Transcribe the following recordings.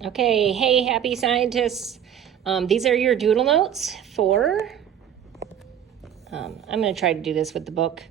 Okay, hey, happy scientists. These are your doodle notes for, I'm going to try to do this with the book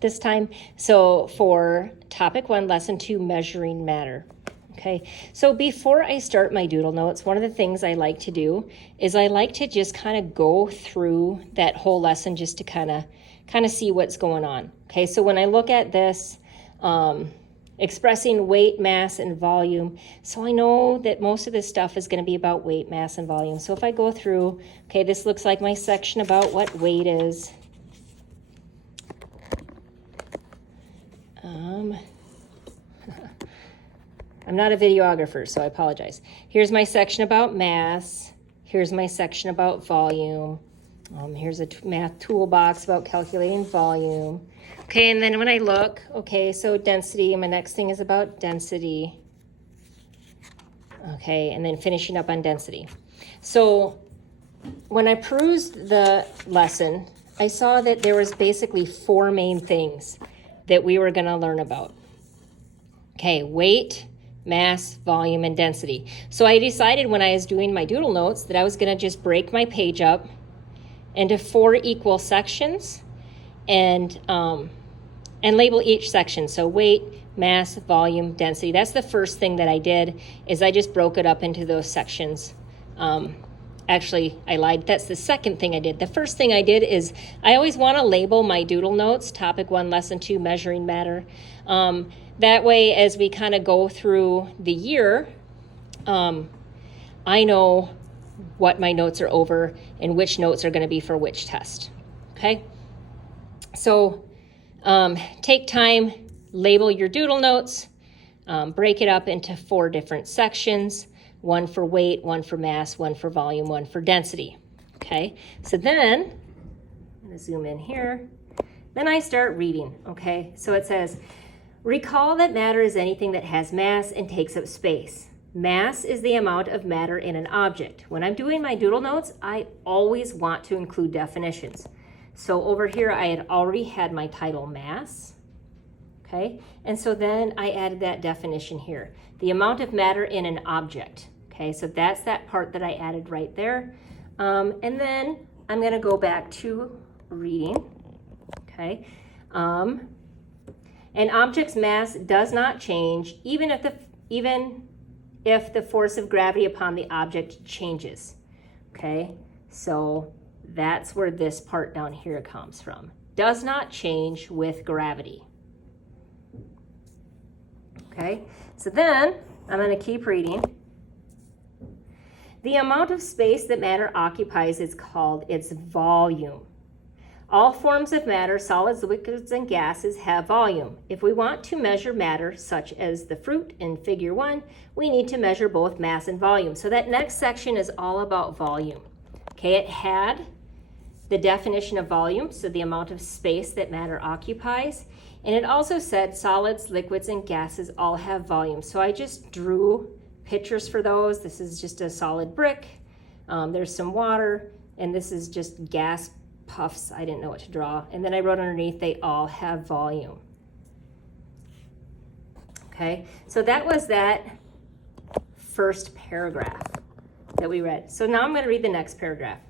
this time. So for topic 1, lesson 2, measuring matter. Okay, so before I start my doodle notes, one of the things I like to do is I like to just kind of go through that whole lesson just to kind of see what's going on. Okay, so when I look at this, expressing weight, mass, and volume. So I know that most of this stuff is going to be about weight, mass, and volume. So if I go through, okay, this looks like my section about what weight is. I'm not a videographer, so I apologize. Here's my section about mass. Here's my section about volume. Here's a math toolbox about calculating volume. Okay, and then when I look, okay, so density, my next thing is about density. Okay, and then finishing up on density. So when I perused the lesson, I saw that there was basically 4 main things that we were going to learn about. Okay, weight, mass, volume, and density. So I decided when I was doing my doodle notes that I was going to just break my page up into 4 equal sections and label each section. So weight, mass, volume, density. That's the first thing that I did, is I just broke it up into those sections. Actually, I lied. That's the second thing I did. The first thing I did is I always want to label my doodle notes, topic 1, lesson 2, measuring matter. That way, as we kind of go through the year, I know what my notes are over and which notes are going to be for which test. Okay? So take time, label your doodle notes, break it up into 4 different sections, 1 for weight, 1 for mass, 1 for volume, 1 for density. Okay, so then, I'm going to zoom in here, then I start reading. Okay, so it says, recall that matter is anything that has mass and takes up space. Mass is the amount of matter in an object. When I'm doing my doodle notes, I always want to include definitions. So over here, I had already had my title mass, okay? And so then I added that definition here, the amount of matter in an object, okay? So that's that part that I added right there. And then I'm gonna go back to reading, okay? An object's mass does not change even if the force of gravity upon the object changes, okay? So that's where this part down here comes from. Does not change with gravity. Okay, so then I'm going to keep reading. The amount of space that matter occupies is called its volume. All forms of matter, solids, liquids, and gases, have volume. If we want to measure matter, such as the fruit in figure 1, we need to measure both mass and volume. So that next section is all about volume. Okay, it had the definition of volume, so the amount of space that matter occupies. And it also said solids, liquids, and gases all have volume. So I just drew pictures for those. This is just a solid brick. There's some water, and this is just gas puffs. I didn't know what to draw. And then I wrote underneath, they all have volume. Okay, so that was that first paragraph that we read. So now I'm going to read the next paragraph.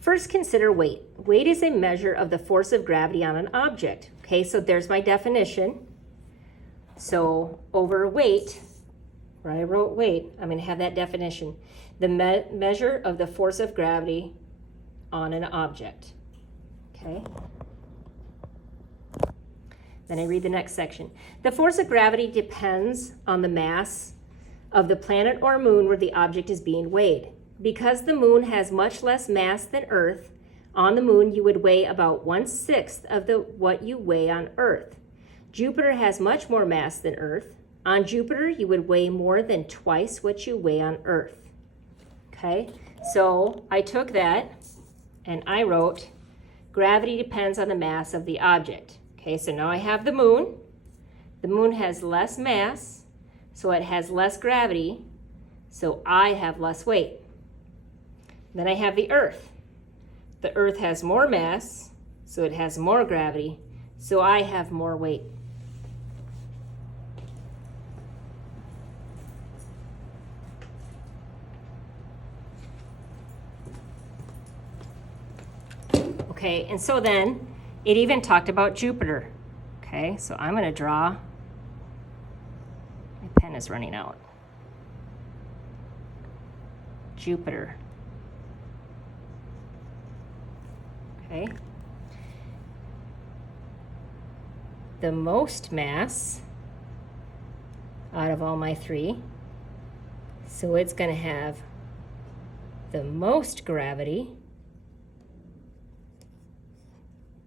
First, consider weight. Weight is a measure of the force of gravity on an object. Okay, so there's my definition. So over weight, where I wrote weight, I'm going to have that definition. The measure of the force of gravity on an object. Okay. Then I read the next section. The force of gravity depends on the mass of the planet or moon where the object is being weighed. Because the moon has much less mass than Earth, on the moon you would weigh about 1/6 of what you weigh on Earth. Jupiter has much more mass than Earth. On Jupiter you would weigh more than twice what you weigh on Earth. Okay, so I took that and I wrote, gravity depends on the mass of the object. Okay, so now I have the moon. The moon has less mass, so it has less gravity, so I have less weight. Then I have the Earth. The Earth has more mass, so it has more gravity, so I have more weight. Okay, and so then it even talked about Jupiter. Okay, so I'm going to draw. My pen is running out. Jupiter. Okay. The most mass out of all my three. So it's going to have the most gravity.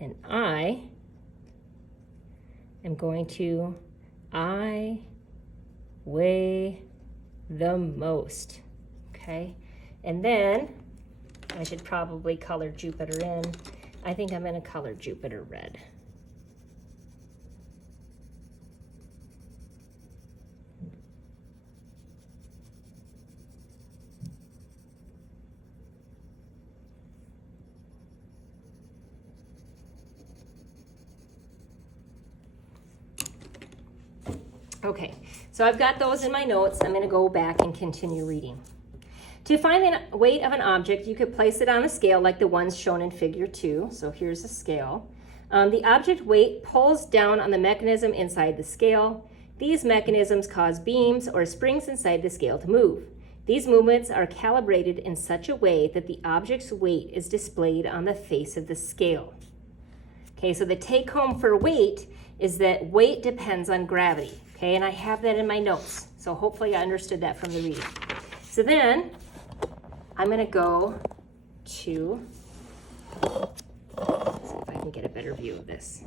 And I am going to weigh the most. Okay. And then I should probably color Jupiter in. I think I'm going to color Jupiter red. Okay, so I've got those in my notes. I'm going to go back and continue reading. To find the weight of an object, you could place it on a scale like the ones shown in figure 2. So here's a scale. The object weight pulls down on the mechanism inside the scale. These mechanisms cause beams or springs inside the scale to move. These movements are calibrated in such a way that the object's weight is displayed on the face of the scale. Okay, so the take home for weight is that weight depends on gravity. Okay, and I have that in my notes. So hopefully I understood that from the reading. So then I'm going to go to, let's see if I can get a better view of this.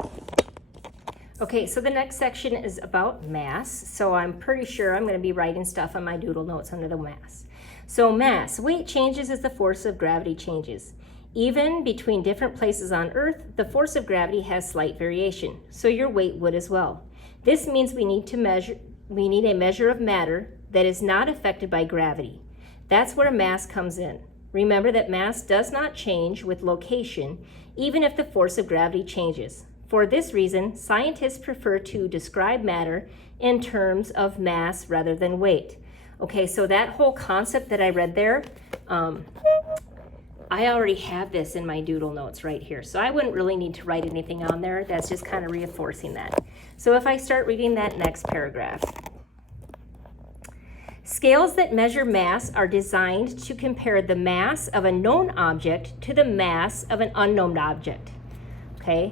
Okay, so the next section is about mass. So I'm pretty sure I'm going to be writing stuff on my doodle notes under the mass. So mass, weight changes as the force of gravity changes. Even between different places on Earth, the force of gravity has slight variation, so your weight would as well. This means we need a measure of matter that is not affected by gravity. That's where mass comes in. Remember that mass does not change with location, even if the force of gravity changes. For this reason, scientists prefer to describe matter in terms of mass rather than weight. Okay, so that whole concept that I read there, I already have this in my doodle notes right here, so I wouldn't really need to write anything on there. That's just kind of reinforcing that. So if I start reading that next paragraph. Scales that measure mass are designed to compare the mass of a known object to the mass of an unknown object. Okay,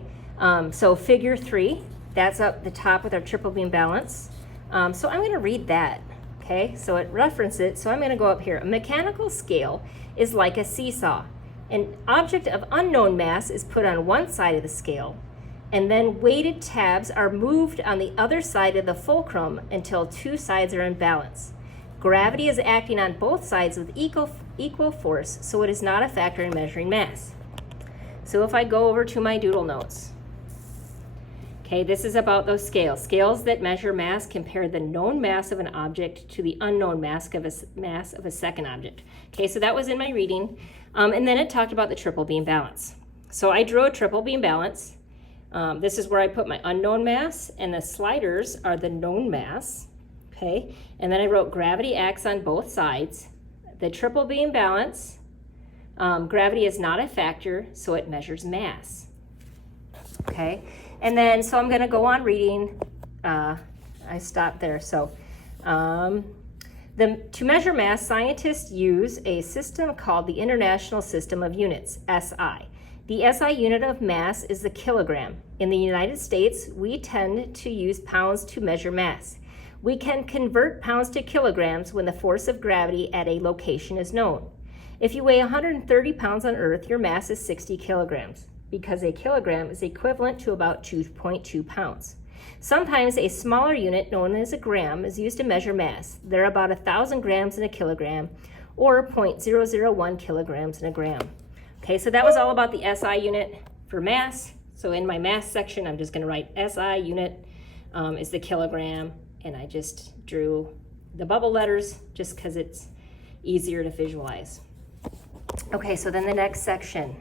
so figure 3, that's up the top with our triple beam balance. So I'm going to read that. Okay, so it references it, so I'm going to go up here. A mechanical scale is like a seesaw. An object of unknown mass is put on one side of the scale, and then weighted tabs are moved on the other side of the fulcrum until two sides are in balance. Gravity is acting on both sides with equal force, so it is not a factor in measuring mass. So if I go over to my doodle notes, okay, this is about those scales. Scales that measure mass compare the known mass of an object to the unknown mass of a second object. Okay, so that was in my reading. And then it talked about the triple beam balance. So I drew a triple beam balance. This is where I put my unknown mass, and the sliders are the known mass. Okay, and then I wrote gravity acts on both sides. The triple beam balance, gravity is not a factor, so it measures mass. Okay, and then so I'm going to go on reading. I stopped there. So to measure mass, scientists use a system called the International System of Units, SI. The SI unit of mass is the kilogram. In the United States, we tend to use pounds to measure mass. We can convert pounds to kilograms when the force of gravity at a location is known. If you weigh 130 pounds on Earth, your mass is 60 kilograms, because a kilogram is equivalent to about 2.2 pounds. Sometimes a smaller unit known as a gram is used to measure mass. There are about 1,000 grams in a kilogram, or 0.001 kilograms in a gram. Okay, so that was all about the SI unit for mass. So in my mass section, I'm just going to write SI unit is the kilogram, and I just drew the bubble letters just because it's easier to visualize. Okay, so then the next section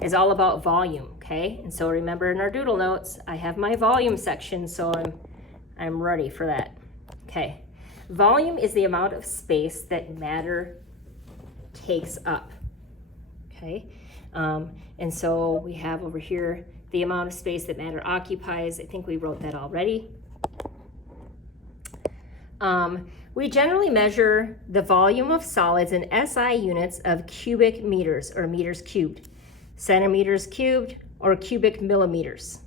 is all about volume, okay? And so remember in our doodle notes, I have my volume section, so I'm ready for that. Okay, volume is the amount of space that matter takes up, okay? And so we have over here the amount of space that matter occupies. I think we wrote that already. We generally measure the volume of solids in SI units of cubic meters or meters cubed, centimeters cubed, or cubic millimeters.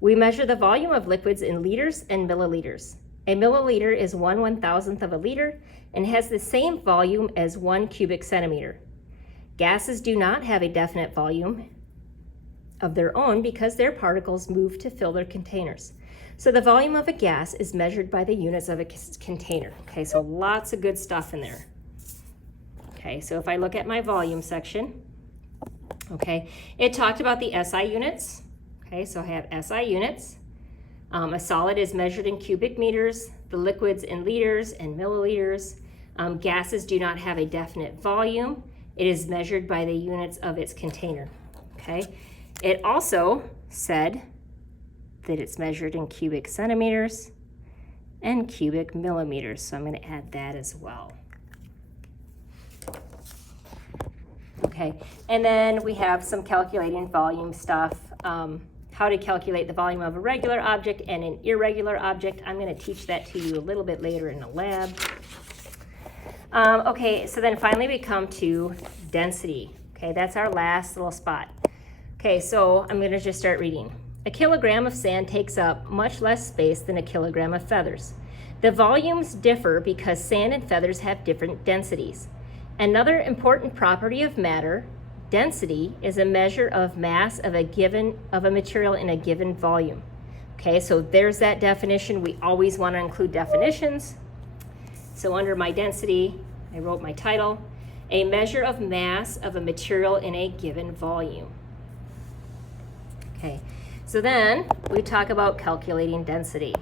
We measure the volume of liquids in liters and milliliters. A milliliter is 1/1000th of a liter and has the same volume as 1 cubic centimeter. Gases do not have a definite volume of their own because their particles move to fill their containers. So the volume of a gas is measured by the units of a container. Okay, so lots of good stuff in there. Okay, so if I look at my volume section, okay, it talked about the SI units. Okay, so I have SI units. A solid is measured in cubic meters, the liquids in liters and milliliters. Gases do not have a definite volume. It is measured by the units of its container. Okay, it also said that it's measured in cubic centimeters and cubic millimeters. So I'm going to add that as well. Okay, and then we have some calculating volume stuff. How to calculate the volume of a regular object and an irregular object. I'm going to teach that to you a little bit later in the lab. Okay, so then finally we come to density. Okay, that's our last little spot. Okay, so I'm going to just start reading. A kilogram of sand takes up much less space than a kilogram of feathers. The volumes differ because sand and feathers have different densities. Another important property of matter, density, is a measure of mass of a material in a given volume. Okay, so there's that definition. We always want to include definitions. So under my density, I wrote my title, a measure of mass of a material in a given volume. Okay. So then we talk about calculating density.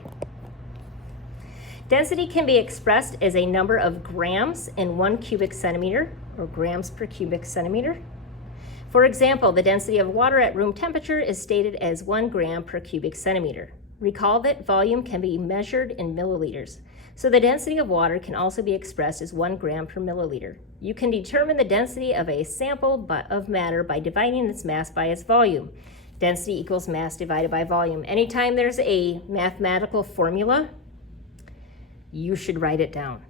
Density can be expressed as a number of grams in 1 cubic centimeter or grams per cubic centimeter. For example, the density of water at room temperature is stated as 1 gram per cubic centimeter. Recall that volume can be measured in milliliters. So the density of water can also be expressed as 1 gram per milliliter. You can determine the density of a sample of matter by dividing its mass by its volume. Density equals mass divided by volume. Anytime there's a mathematical formula, you should write it down.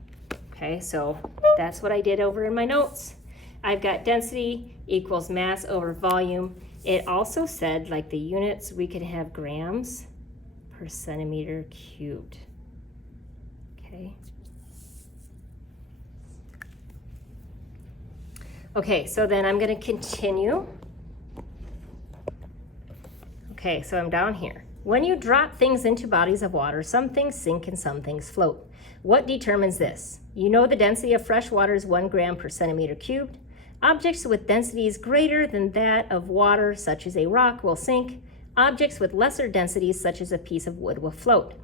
Okay, so that's what I did over in my notes. I've got density equals mass over volume. It also said, like the units, we could have grams per centimeter cubed. Okay. Okay, so then I'm going to continue. Okay, so I'm down here. When you drop things into bodies of water, some things sink and some things float. What determines this? You know the density of fresh water is 1 gram per centimeter cubed. Objects with densities greater than that of water, such as a rock, will sink. Objects with lesser densities, such as a piece of wood, will float.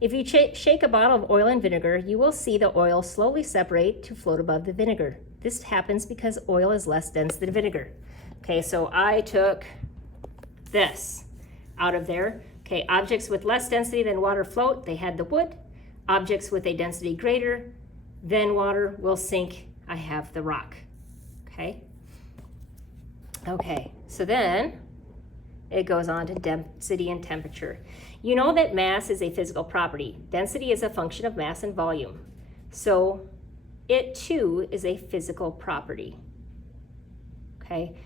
If you shake a bottle of oil and vinegar, you will see the oil slowly separate to float above the vinegar. This happens because oil is less dense than vinegar. Okay, so I took this out of there. Okay, objects with less density than water float, they had the wood. Objects with a density greater than water will sink, I have the rock. Okay? Okay, so then it goes on to density and temperature. You know that mass is a physical property. Density is a function of mass and volume. So it too is a physical property. Okay?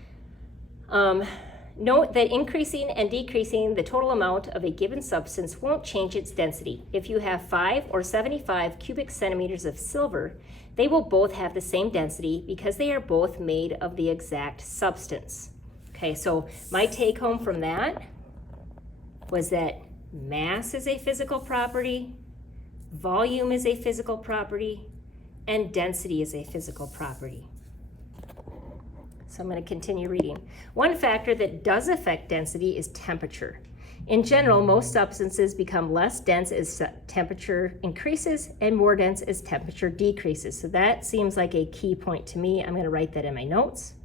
Note that increasing and decreasing the total amount of a given substance won't change its density. If you have 5 or 75 cubic centimeters of silver, they will both have the same density because they are both made of the exact substance. Okay, so my take home from that was that mass is a physical property, volume is a physical property, and density is a physical property. So I'm going to continue reading. One factor that does affect density is temperature. In general, most substances become less dense as temperature increases and more dense as temperature decreases. So that seems like a key point to me. I'm going to write that in my notes.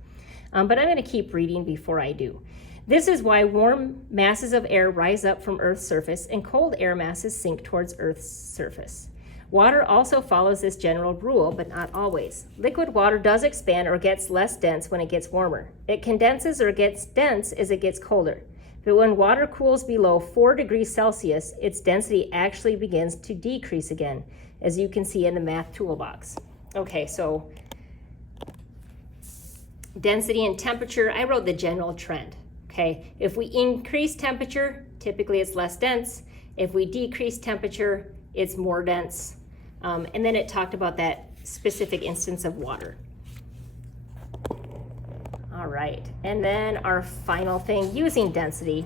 But I'm going to keep reading before I do. This is why warm masses of air rise up from Earth's surface and cold air masses sink towards Earth's surface. Water also follows this general rule, but not always. Liquid water does expand or gets less dense when it gets warmer. It condenses or gets dense as it gets colder. But when water cools below 4 degrees Celsius, its density actually begins to decrease again, as you can see in the math toolbox. Okay, so density and temperature, I wrote the general trend. Okay, if we increase temperature, typically it's less dense. If we decrease temperature, it's more dense. And then it talked about that specific instance of water. All right, and then our final thing, using density.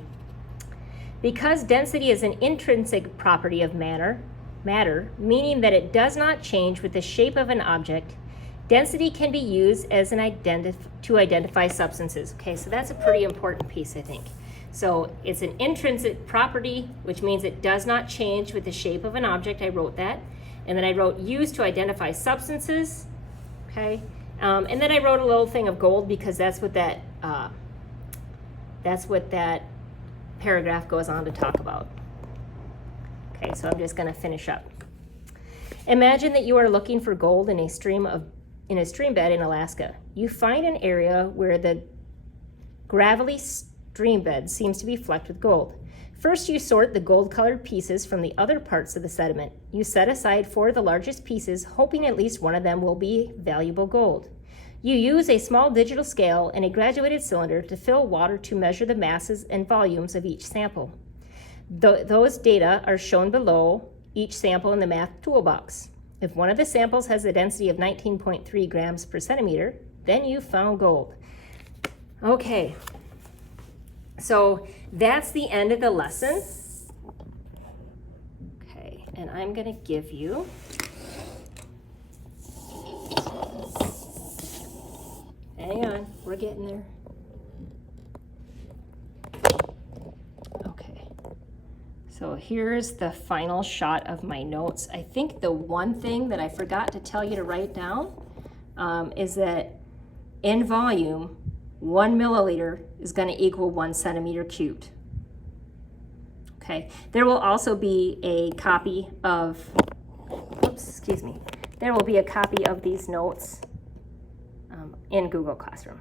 Because density is an intrinsic property of matter, meaning that it does not change with the shape of an object, density can be used as to identify substances. Okay, so that's a pretty important piece, I think. So it's an intrinsic property, which means it does not change with the shape of an object. I wrote that. And then I wrote used to identify substances. Okay. And then I wrote a little thing of gold because that's what that paragraph goes on to talk about. Okay, so I'm just going to finish up. Imagine that you are looking for gold in a stream bed in Alaska. You find an area where the gravelly stream bed seems to be flecked with gold. First, you sort the gold-colored pieces from the other parts of the sediment. You set aside 4 of the largest pieces, hoping at least one of them will be valuable gold. You use a small digital scale and a graduated cylinder to fill water to measure the masses and volumes of each sample. Those data are shown below each sample in the math toolbox. If one of the samples has a density of 19.3 grams per centimeter, then you've found gold. Okay. So that's the end of the lesson. Okay, and I'm going to give you hang on, we're getting there. Okay, so here's the final shot of my notes. I think the one thing that I forgot to tell you to write down is that in volume, 1 milliliter is going to equal 1 centimeter cubed. Okay, there will also be a copy of, there will be a copy of these notes in Google Classroom.